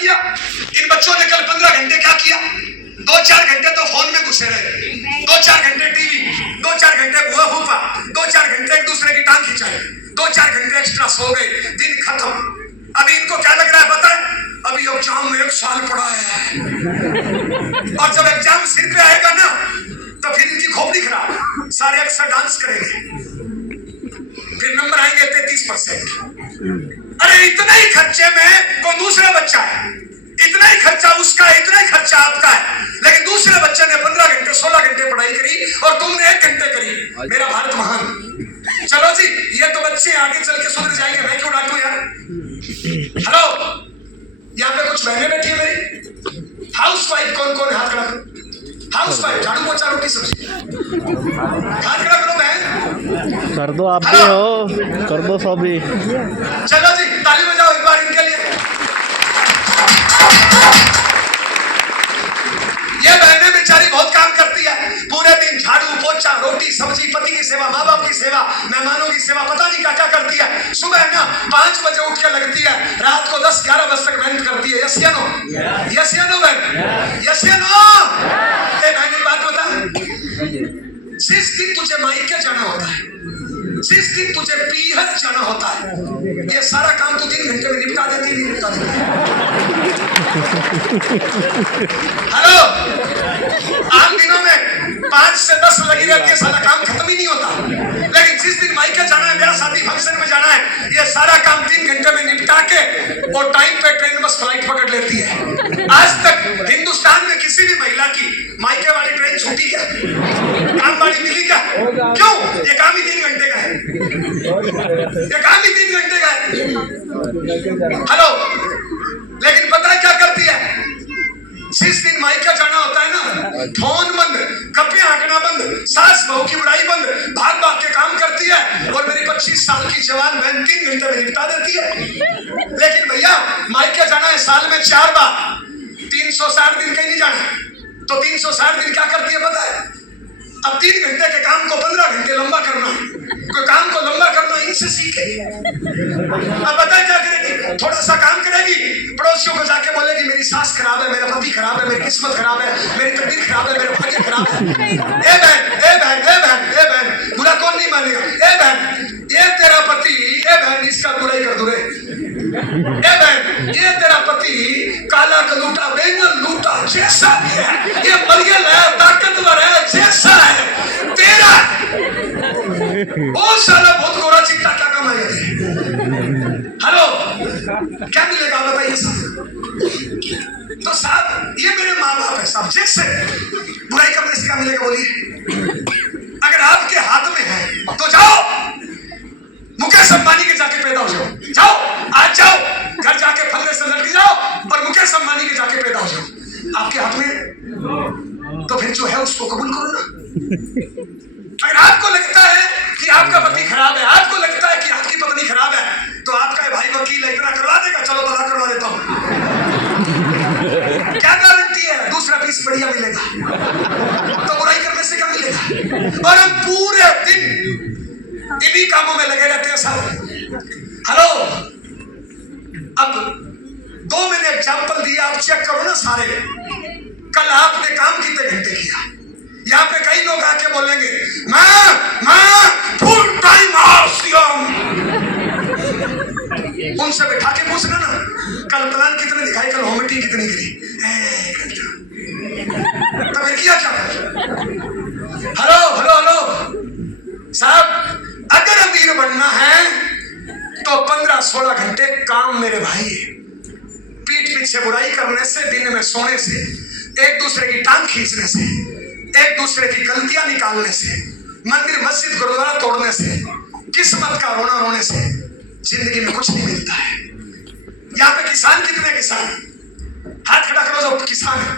किया। इन बच्चों ने कल 15 घंटे क्या किया? 2-4 घंटे तो फोन में घुसे रहे, 2-4 घंटे टीवी, 2-4 घंटे बुआ फूफा, 2-4 घंटे एक दूसरे की टांग खिंचाई, 2-4 घंटे एक्स्ट्रा सो गए, दिन खत्म। अभी इनको क्या लग रहा है पता है? अभी एग्जाम में 1 साल पड़ा है और जब एग्जाम सिर पे आएगा ना तो फिर इनकी खोपड़ी खराब, सारे अक्सर डांस करेंगे, फिर नंबर आएंगे 33%। अरे इतना ही खर्चे में कोई दूसरा बच्चा है, इतना ही खर्चा उसका है, इतना ही खर्चा आपका है, लेकिन दूसरे बच्चे ने 15 घंटे 16 घंटे पढ़ाई करी और तुमने 1 घंटे करी। मेरा भारत महान। चलो जी, ये तो बच्चे आगे चल के सुधर जाएंगे, मैं क्यों डांटूं यार? हेलो, यहाँ पे कुछ बहनें बैठी है मेरी। हाउस वाइफ कौन कौन है? हाथ खड़ा करो। हाउस वाइफ, झाड़ू पोछा रोटी सब्जी, हाथ खड़ा करो बहन। कर दो, आप भी हो, कर दो सभी। चलो जी, ताली बजाओ एक बार इनके लिए। ये बहनें बेचारी बहुत काम करती है, पूरे दिन झाड़ू पोछा रोटी सब्जी, पति की सेवा, माँ बाप की सेवा, मेहमानों की सेवा, पता नहीं क्या क्या करती है। सुबह ना 5 बजे उठ के लगती है, रात को 10-11 बजे तक मेहनत करती है। यस या नो? यस या नो बहन? यस या नो? बहन एक बात बता, जिस दिन तुझे मायके जाना होता है, जिस दिन तुझे पीहर जाना होता है, ये सारा काम तू 3 घंटे में निपटा देती, नहीं निपटा देती। हेलो, आम दिनों में 5 से 10 लगी रहती है, सारा काम खत्म ही नहीं होता, लेकिन जिस दिन मायके जाना है, ब्याह शादी फंक्शन में जाना है, ये सारा काम 3 घंटे में निपटा के वो टाइम पे ट्रेन बस फ्लाइट पकड़ लेती है। आज तक हिंदुस्तान में किसी भी महिला की मायके वाली ट्रेन छूटी क्या? काम वाली मिली क्या? क्यों? ये काम ही 3 घंटे का है, ये काम ही 3 घंटे का है। हेलो, लेकिन पता है क्या करती है? जिस दिन मायका जाना होता है ना, फोन बंद, कपड़े हाँकना बंद, सास बहू की बुराई बंद, भाग भाग के काम करती है और मेरी 25 साल की जवान बहन 3 घंटे में निपटा देती है। लेकिन भैया मायके जाना है साल में 4 बार, 360 दिन कहीं नहीं जाना, तो 360 दिन क्या करती है पता है? अब 3 घंटे के काम को 15 घंटे लंबा करना है। कोई काम को लंबा करना इनसे सीखे। अब बताए क्या करेगी? थोड़ा सा काम करेगी, पड़ोसियों को जाके बोलेगी मेरी सास खराब है, मेरा पति खराब है, मेरी किस्मत खराब है, मेरी तकदीर खराब है, मेरा भाग्य खराब है। ए बहन, ए बहन, ए बहन, ए बहन, बुरा कौन नहीं मानेगा? ए बहन, ये तेरा पति, ए बहन इसका बुराई कर दो रे। ए बहन, ये तेरा पति काला कलूटा बैंगन लूटा जैसा भी है, ये मरियल है, ताकतवर है, जैसा है तेरा, ओ साला बहुत गोरा चिट्टा क्या कमाएगा? हेलो, क्या मिलेगा बताइए साहब? तो साहब ये मेरे माँ बाप है साहब, जैसे बुराई करने से क्या मिलेगा बोलिए? अगर आपके हाथ में है तो जाओ मुकेश अंबानी के जाके पैदा हो जाओ, जाओ आज जाओ घर जाके फलने से लटक जाओ और मुकेश अंबानी के जाके पैदा हो जाओ। आपके हाथ में तो फिर जो है उसको कबूल करो ना। अगर आपको लगता है कि आपका पति खराब है, आपको लगता है कि आपकी पत्नी खराब है, तो आपका भाई वकील है, इतना करवा देगा, चलो तलाक करवा देता हूं। क्या गारंटी है दूसरा पीस बढ़िया मिलेगा? तो बुराई करने से क्या मिलेगा? और हम पूरे दिन इन्हीं कामों में लगे रहते हैं साहब। हेलो, अब 2 मैंने एग्जाम्पल दिया, आप चेक करो ना सारे। कल आपने काम कितने घंटे किया? यहाँ पे कई लोग आके बोलेंगे मैं फुल टाइम उनसे बैठा के पूछना ना कल प्लान कितने दिखाई, कल होम मीटिंग कितनी करी, तो फिर किया क्या? हेलो हेलो हेलो साहब, अगर अमीर बनना है तो 15-16 घंटे काम मेरे भाई। पीठ पीछे बुराई करने से, दिन में सोने से, एक दूसरे की टांग खींचने से, एक दूसरे की गलतियां निकालने से, मंदिर मस्जिद गुरुद्वारा तोड़ने से, किस्मत का रोना रोने से जिंदगी में कुछ नहीं मिलता है। यहाँ पे किसान कितने किसान? हाथ खड़ा करो जो किसान है।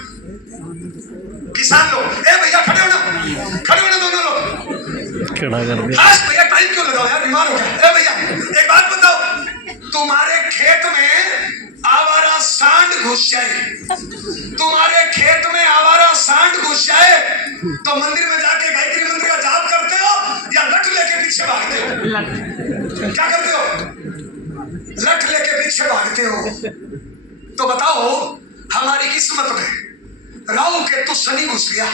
किसान लोग, ए भैया खड़े हो ना, खड़े हो ना दोनों लोग, खड़ा कर दिया। आज भैया टाइम क्यों लगाओ यार, बीमार हो गया। ए भैया एक बात बताओ, तुम्हारे खेत में आवारा सांड घुस जाए, तुम्हारे खेत में आवारा सांड घुस जाए तो मंदिर में जाके गायत्री मंत्र का जाप करते हो या लठ लेके पीछे भागते हो? क्या करते हो? लठ लेके पीछे भागते हो। तो बताओ हमारी किस्मत में राहु केतु शनि घुस गया।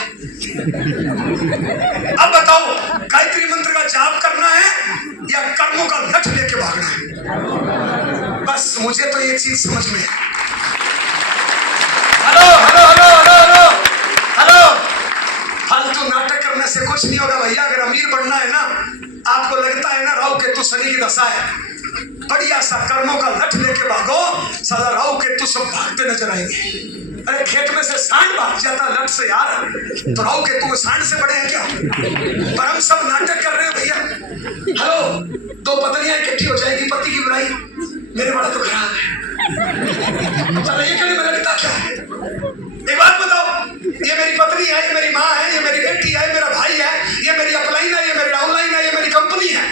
अब बताओ गायत्री मंत्र का जाप करना है या कर्मों का लठ लेके भागना है? बस मुझे तो ये चीज समझ में है। Hello hello hello hello hello hello, फालतू नाटक करने से कुछ नहीं होगा भैया। अगर अमीर बनना है ना, आपको लगता है ना राहु केतु शनि की दशा है, बढ़िया सा कर्मों का लठ लेके भागो, साला राहु केतु सब भागते नजर आएंगे। अरे खेत में से सांड भाग जाता लठ से यार, तो राहु केतु को सांड से बड़े हैं क्या? पर हम सब नाटक कर रहे हैं भैया। हेलो, दो पत्नियां इकट्ठी हो जाएगी, पति की बुराई, मेरे वाला तो खराब है, चलो ये कहने में लगता क्या है? एक बात बताओ, ये मेरी पत्नी है, ये मेरी माँ है, ये मेरी बेटी है, मेरा भाई है, ये मेरी अपलाइन है, ये मेरी डाउनलाइन है, ये मेरी कंपनी है।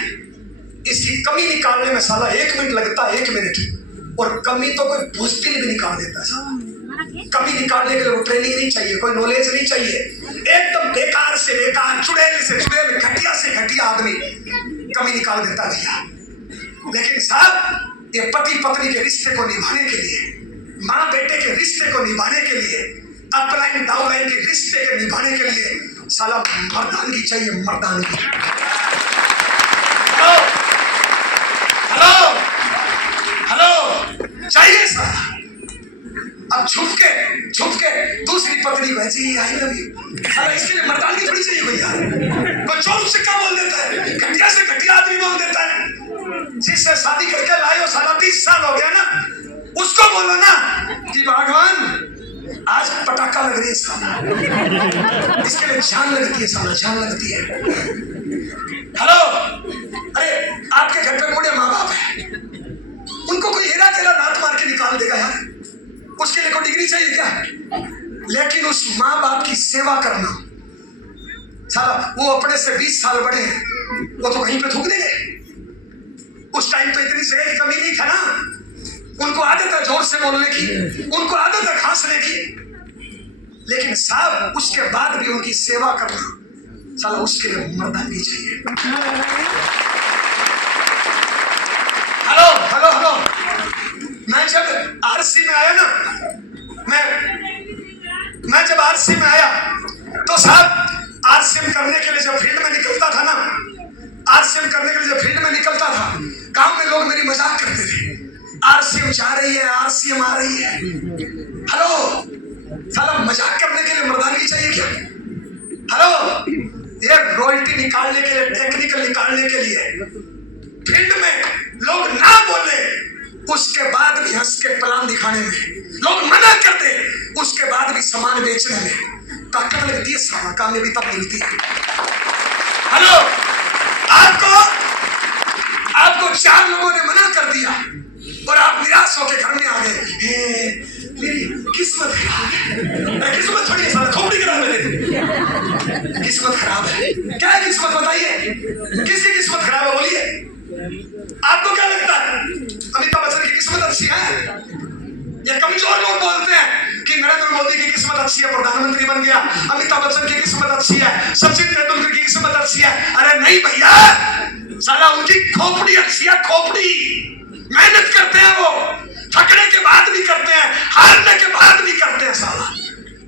इसकी कमी निकालने में साला 1 मिनट लगता है, 1 मिनट, और कमी तो कोई भूसपिल भी निकाल देता है। कमी निकालने के लिए वो ट्रेनिंग नहीं चाहिए, कोई नॉलेज नहीं चाहिए, एकदम बेकार से बेकार, चुड़ैल से चुड़ैल, घटिया से घटिया आदमी कमी निकाल देता भैया। लेकिन साहब, ये पति पत्नी के रिश्ते को निभाने के लिए, माँ बेटे के रिश्ते को निभाने के लिए, अपलाइन डाउनलाइन के रिश्ते के निभाने के लिए साला मर्दानगी चाहिए, मर्दानगी। हेलो हेलो हेलो, चाहिए साला। अब झुक के दूसरी पत्नी को जी आई लव यू, साला इसके लिए मर्दानगी थोड़ी चाहिए भैया। कोई चोर से क्या बोल देता है, घटिया से घटिया आदमी बोल देता है। जिससे शादी करके लाए हो साला 30 साल हो गया ना, उसको बोलो ना कि भगवान आज पटाखा लग रही है साला, इसके लिए जान लगती है साला, जान लगती है। हेलो, अरे आपके घर पे बूढ़े माँ बाप है, उनको कोई हेरा तेरा लात मार के निकाल देगा यार, उसके लिए कोई डिग्री चाहिए क्या? लेकिन उस माँ बाप की सेवा करना, साला वो अपने से 20 साल बड़े हैं, वो तो कहीं पे थूक देंगे। उस टाइम पे इतनी जगह की कमी नहीं था ना, उनको आदत है जोर से बोलने की, उनको आदत है खांसने की, लेकिन साहब उसके बाद भी उनकी सेवा करना, साला उसके लिए मर्दानगी चाहिए। हेलो हेलो हेलो, मैं जब आरसी में आया ना, मैं जब आरसी में आया तो साहब आरसीएम करने के लिए जब फील्ड में निकलता था ना, आरसीएम करने के लिए जब फील्ड में निकलता था, गांव में लोग मेरी मजाक करते थे, आरसीएम जा रही है, आरसीएम आ रही है। हेलो, साला मजाक करने के लिए मर्दानगी चाहिए क्या? हेलो, ये रॉयल्टी निकालने के लिए, टेक्निकल निकालने के लिए फील्ड में लोग ना बोले, उसके बाद भी हंस के प्लान दिखाने में, लोग मना करते, उसके बाद भी सामान बेचने में ताकत लगती है, सामान कामयाबी तब मिलती है। हेलो, आपको 4 लोगों ने मना कर दिया और आप निराश होकर घर में आ गए, मेरी किस्मत खराब है। किस्मत थोड़ी है साला, खोपड़ी खराब है मेरी, किस्मत खराब है। क्या है किस्मत बताइए, किसकी किस्मत खराब है बोलिए? आपको क्या लगता है अमिताभ बच्चन की किस्मत अच्छी है? ये कमजोर लोग बोलते हैं कि नरेंद्र मोदी की किस्मत अच्छी है, प्रधानमंत्री बन गया, अमिताभ बच्चन की किस्मत अच्छी है, सचिन तेंदुलकर की किस्मत अच्छी है। अरे नहीं भैया, साला उनकी खोपड़ी अच्छी है, खोपड़ी। मेहनत करते हैं वो, थकने के बाद भी करते हैं, हारने के बाद भी करते हैं साला,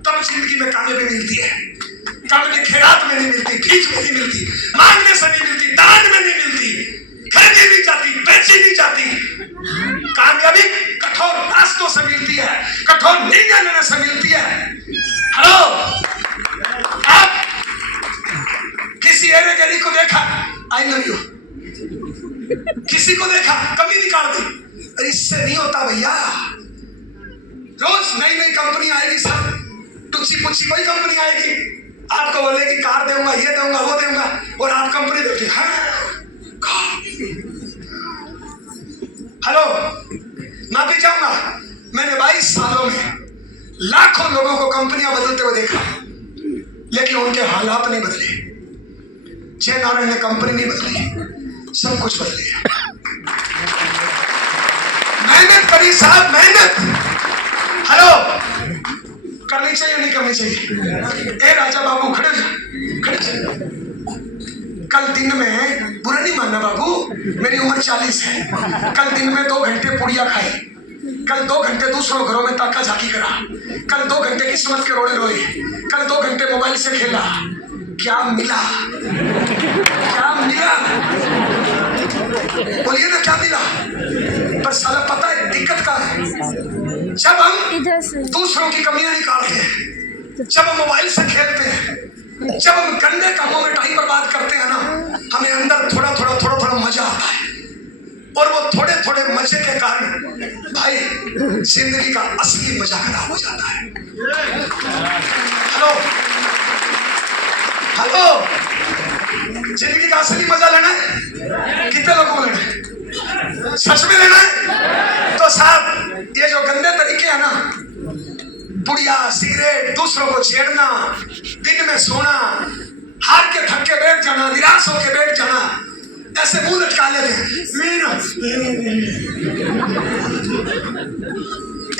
तब जिंदगी में कामयाबी मिलती है। कामयाबी खैरात में नहीं मिलती, भीख में नहीं मिलती, मांगने से नहीं मिलती, दान में नहीं मिलती, खरीदी नहीं जाती, बेची नहीं जाती। कामयाबी कठोर रास्तों से मिलती है, कठोर निर्णय लेने से मिलती है। हेलो, आप किसी एरे गैरी को देखा, आई लव यू, किसी को देखा कमी निकाल दी, इससे नहीं होता भैया। रोज नई नई कंपनी आएगी साहब, टुच्ची पुच्ची कोई कंपनी आएगी, आपको बोलेगी कार दूंगा, ये दूंगा, वो दूंगा, और आप कंपनी देखिए, हेलो, मैं भी जाऊंगा। मैंने 22 सालों में लाखों लोगों को कंपनियां बदलते हुए देखा, लेकिन उनके हालात नहीं बदले। जय नारायण ने कंपनी नहीं बदली, सब कुछ बदल गया। मेहनत करी साहब, मेहनत। हेलो, करनी चाहिए नहीं करनी चाहिए? ए राजा बाबू खड़े हो, खड़े हो। कल दिन में, बुरा नहीं मानना बाबू, मेरी उम्र 40 है, कल दिन में 2 घंटे पुड़िया खाई, कल 2 घंटे दूसरों घरों में ताका झाकी करा, कल 2 घंटे किस्मत के रोड़े रोए, कल 2 घंटे मोबाइल से खेला। क्या मिला? क्या मिला? बोलिए ना, क्या मिला? पर साला पता है दिक्कत क्या है? जब हम दूसरों की कमियां निकालते हैं, जब हम मोबाइल से खेलते हैं, जब हम गंदे कामों में टाइम बर्बाद करते हैं ना, हमें अंदर थोड़ा थोड़ा मजा आता है। और वो थोड़े थोड़े मजे के कारण भाई जिंदगी का असली मजा खराब हो जाता है। हेलो हेलो, जिंदगी का असली मजा लेना है? कितने लोगों को लेना है? सच में लेना है? तो साहब ये जो गंदे तरीके हैं ना, बुढ़िया, सिगरेट, दूसरों को छेड़ना, दिन में सोना, हार के थक के बैठ जाना, निराश होके बैठ जाना, ऐसे मुंह लटका लेते हैं।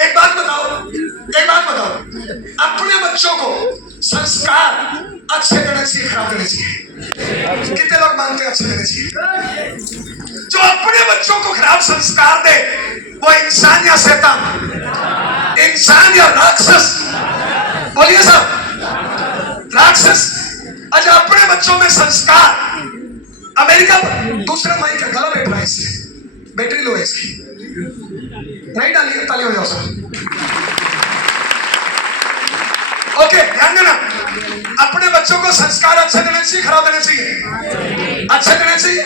एक बात बताओ, अपने बच्चों को संस्कार अच्छे देने चाहिए, खराब देने चाहिए? कितने लोग मानते हैं अच्छे देने चाहिए? जो अपने बच्चों को खराब संस्कार दे वो इंसान या शैतान, इंसान या राक्षस? बोलिए सब, राक्षस। अच्छा, अपने बच्चों में संस्कार, अमेरिका दूसरा माइक है, गला बैठ रहा है इससे, बैटरी लो है इसकी, नहीं डालिए, ताली हो जाओ सब। ओके, ध्यान देना, अपने बच्चों को संस्कार अच्छे देने चाहिए, खराब देने चाहिए? अच्छे देने चाहिए।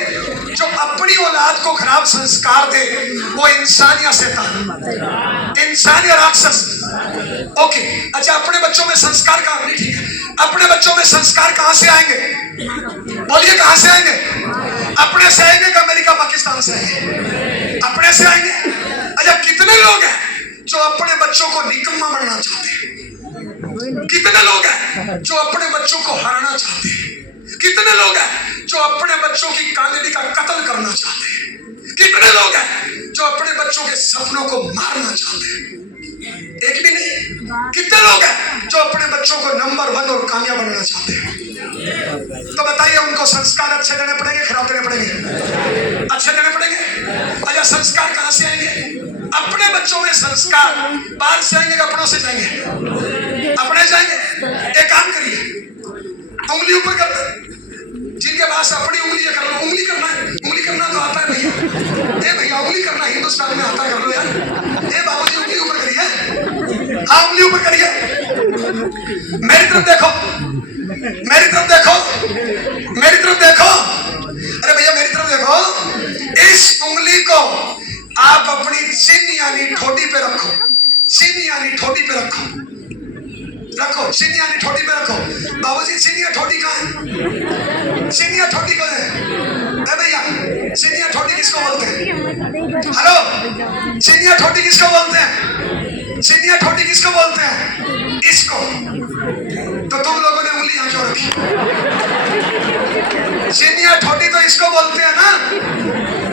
जो अपनी औलाद को खराब संस्कार दे वो इंसान या शैतान, इंसान या राक्षस? ओके, अच्छा, अपने बच्चों में संस्कार कहाँ? नहीं, ठीक है, अपने बच्चों में संस्कार कहां से आएंगे? बोलिए, कहां से आएंगे? अपने से आएंगे कि अमेरिका पाकिस्तान से आएंगे? अपने से आएंगे। अच्छा, कितने लोग हैं जो अपने बच्चों को निकम्मा बनना चाहते हैं? कितने लोग हैं जो अपने बच्चों को हराना चाहते हैं? कितने लोग हैं जो अपने बच्चों की कामयाबी का कत्ल करना चाहते हैं? कितने लोग हैं जो अपने बच्चों के सपनों को मारना चाहते हैं? एक भी नहीं। कितने लोग हैं जो अपने बच्चों को नंबर 1 और कामयाब बनाना चाहते हैं? तो बताइए, उनको संस्कार अच्छे देने पड़ेंगे, खराब देने पड़ेंगे? अच्छे देने पड़ेंगे। अच्छा, संस्कार कहां से आएंगे? अपने बच्चों में संस्कार बाहर से आएंगे, अपनों से जाएंगे? अपने जाएंगे। एक काम करिए, उंगली ऊपर कर दो, जिनके पास अपनी उंगली कर लो। उंगली करना है, उंगली करना तो आता है भैया। ए भैया, उंगली करना हिंदुस्तान में आता, कर लो यार। ए बाबूजी, उंगली ऊपर करिए। हाँ, उंगली ऊपर करिए, मेरी तरफ देखो, मेरी तरफ देखो, मेरी तरफ देखो। अरे भैया, मेरी तरफ देखो। इस उंगली को आप अपनी चिन यानी ठोडी पे रखो, चिन यानी ठोडी पे रखो, रखो, चिन यानी ठोडी पे रखो। बाबूजी, चिन या ठोडी कहाँ है? चिन या ठोडी कौन है? ए भैया, चिन या ठोडी किसको बोलते हैं? हेलो, चिन या ठोडी किसको बोलते हैं? चिन या ठोडी किसको बोलते हैं? इसको। तो तुम लोगों ने उंगली यहाँ क्यों रखी? चिन या ठोडी तो इसको बोलते हैं ना।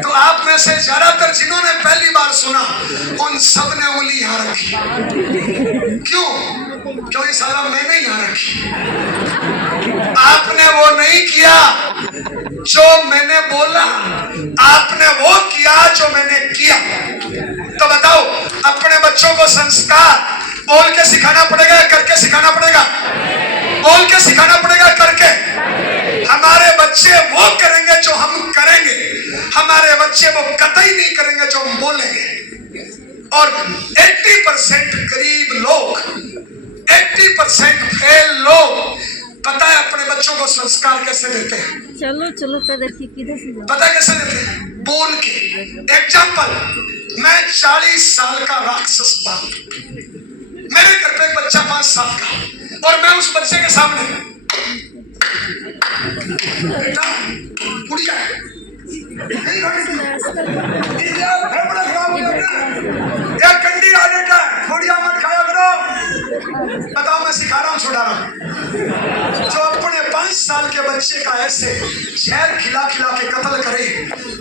तो आप में से ज्यादातर जिन्होंने पहली बार सुना, उन सब ने उंगली यहाँ रखी। क्यों? क्योंकि साला मैंने यहाँ रखी। आपने वो नहीं किया जो मैंने बोला, आपने वो किया जो मैंने किया। तो बताओ, अपने बच्चों को संस्कार बोल के सिखाना पड़ेगा या करके सिखाना पड़ेगा? बोल के सिखाना पड़ेगा, करके। हमारे बच्चे वो करेंगे जो हम करेंगे, हमारे बच्चे वो कतई नहीं करेंगे जो हम बोलेंगे। और 80% गरीब लोग, 80% फेल लोग, पता है अपने बच्चों को संस्कार कैसे देते हैं? चलो किधर से पता है कैसे देते हैं? बोल के। एग्जाम्पल, मैं 40 साल का राक्षस बाप, मेरे घर पे एक बच्चा 5 साल का, और मैं उस बच्चे के सामने, बेटा बुढ़िया कंडी आदत है, बुढ़िया मत खाया करो। बताओ, मैं सिखा रहा हूँ, छुड़ा रहा हूँ। जो अपने 5 साल के बच्चे का ऐसे जहर खिला खिला के कत्ल करे,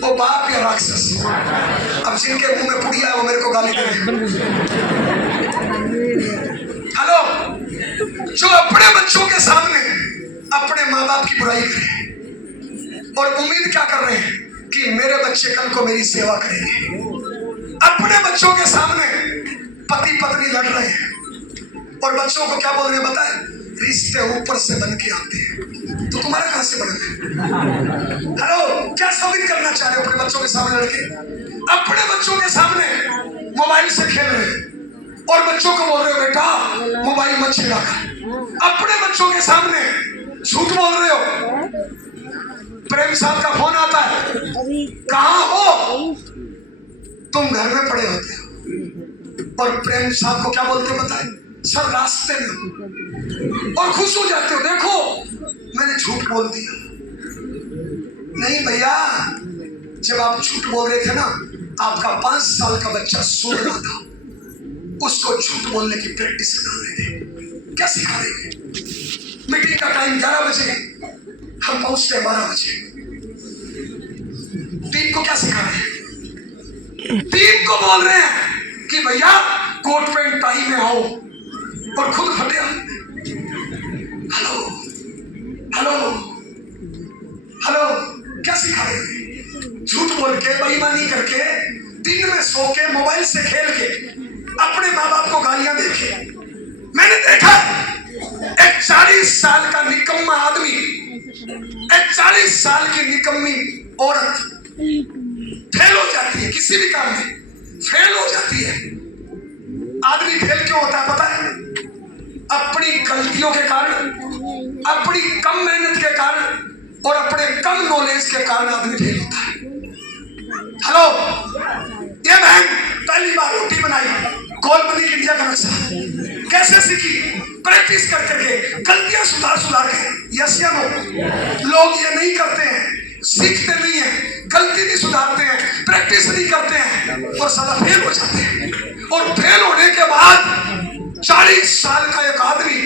वो बाप या राक्षस? अब जिनके मुंह में बुढ़िया है वो मेरे को गाली दे रहे। हेलो, जो अपने बच्चों के सामने अपने माँ बाप की बुराई करे और उम्मीद क्या कर रहे हैं कि मेरे बच्चे कल को मेरी सेवा करेंगे। अपने बच्चों के सामने पति पत्नी लड़ रहे हैं और बच्चों को क्या बोल रहे हैं बताए, रिश्ते ऊपर से बन के आते हैं, तो तुम्हारा कहां से बने? हेलो, क्या साबित करना चाह रहे हो अपने बच्चों के सामने लड़के? अपने बच्चों के सामने मोबाइल से खेल रहे हैं और बच्चों को बोल रहे हो बेटा मोबाइल मत छेड़ा कर। अपने बच्चों के सामने झूठ बोल रहे हो। प्रेम साहब का फोन आता है, कहां हो तुम? घर में पड़े होते हो और प्रेम साहब को क्या बोलते हो बताए, सर रास्ते में, और खुश हो जाते हो, देखो मैंने झूठ बोल दिया। नहीं भैया, जब आप झूठ बोल रहे थे ना, आपका 5 साल का बच्चा सुन रहा था, उसको झूठ बोलने की प्रैक्टिस करा रहे थे। क्या सिखा रहे थे? मीटिंग का टाइम 11 बजे, हम पहुंचते हैं 12 बजे। टीम को क्या सिखा रहे हैं? टीम को बोल रहे हैं कि भैया कोट पैंट टाई में आओ, और खुद फटे। हेलो हेलो हेलो, क्या सिखा रहे हैं? झूठ बोल के, बेईमानी करके, दिन में सो के, मोबाइल से खेल के, अपने माँ बाप को गालियां दे के। मैंने देखा एक 40 साल का निकम्मा आदमी, एक 40 साल की निकम्मी औरत फेल हो जाती है, किसी भी काम में फेल हो जाती है। आदमी फेल क्यों होता है पता है? अपनी गलतियों के कारण, अपनी कम मेहनत के कारण और अपने कम नॉलेज के कारण आदमी फेल होता है। हेलो, ये बहन पहली बार रोटी बनाई, गोल बनी इंडिया का नक्शा, कैसे सीखी? प्रैक्टिस कर करके, गलतियां सुधार के। यस या नो? लोग ये नहीं करते हैं, सीखते नहीं है, गलती नहीं सुधारते हैं, प्रैक्टिस नहीं करते हैं और साला फेल हो जाते हैं। और फेल होने के बाद 40 साल का एक आदमी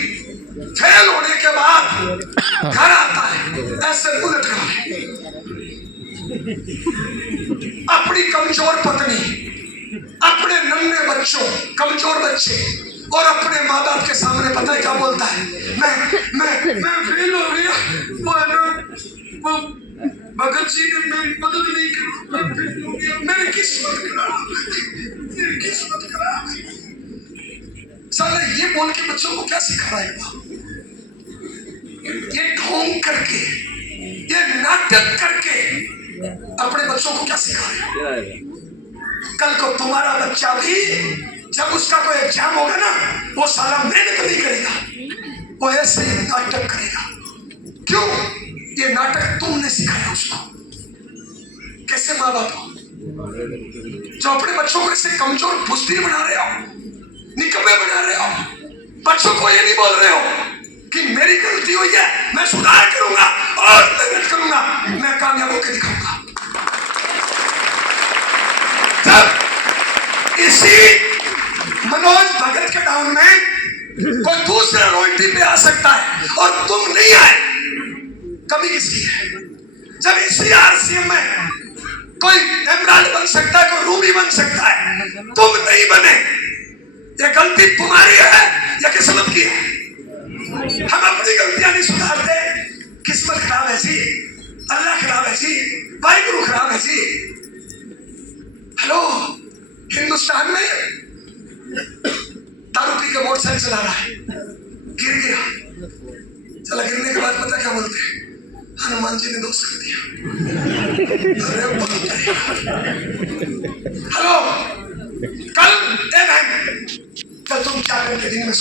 फेल होने के बाद घर आता है ऐसे उलट कर, अपनी कमजोर पत्नी, अपने नन्हे बच्चों, कमजोर बच्चे और अपने माँ बाप के सामने पता है क्या बोलता है? मैं फेल हो गया, वो भगत जी ने मेरी मदद नहीं की, मेरी किस्मत खराब है। साला ये बोल के बच्चों को क्या सिखा रहा है? ये ढोंग करके, ये नाटक करके अपने बच्चों को क्या सिखा रहे हैं? कल को तुम्हारा बच्चा भी जब उसका कोई एग्जाम होगा ना, वो साला मेहनत नहीं करेगा, वो ऐसे ही नाटक करेगा। क्यों? ये नाटक तुमने सिखाया उसको। कैसे माँ बाप हो जो अपने बच्चों को ऐसे कमजोर बुज़दिल बना रहे हो, निकम्मे बना रहे हो? बच्चों को ये नहीं बोल रहे हो कि मेरी गलती हुई है, मैं सुधार करूंगा और मेहनत करूंगा, मैं कामयाब होकर दिखाऊंगा। जब इसी मनोज भगत के टाउन में कोई दूसरा रॉयल्टी पे आ सकता है और तुम नहीं आए, कमी किसकी है? जब इसी आरसीएम में कोई एमराल्ड बन सकता है, कोई रूबी बन सकता है, तुम नहीं बने, ये गलती तुम्हारी है या किस्मत की है? हम अपनी गलतियां नहीं सुधारते, किस्मत खराब है जी, अल्लाह खराब है जी, वाहिगुरु खराब है जी। हेलो, हिंदुस्तान में दारू पी के मोटरसाइकिल चला रहा है, गिर गया, चला गिरने के बाद पता क्या बोलते हैं? हनुमान जी ने दोष कर दिया। अरे बाप रे। हेलो, कल तुम क्या करके दिन में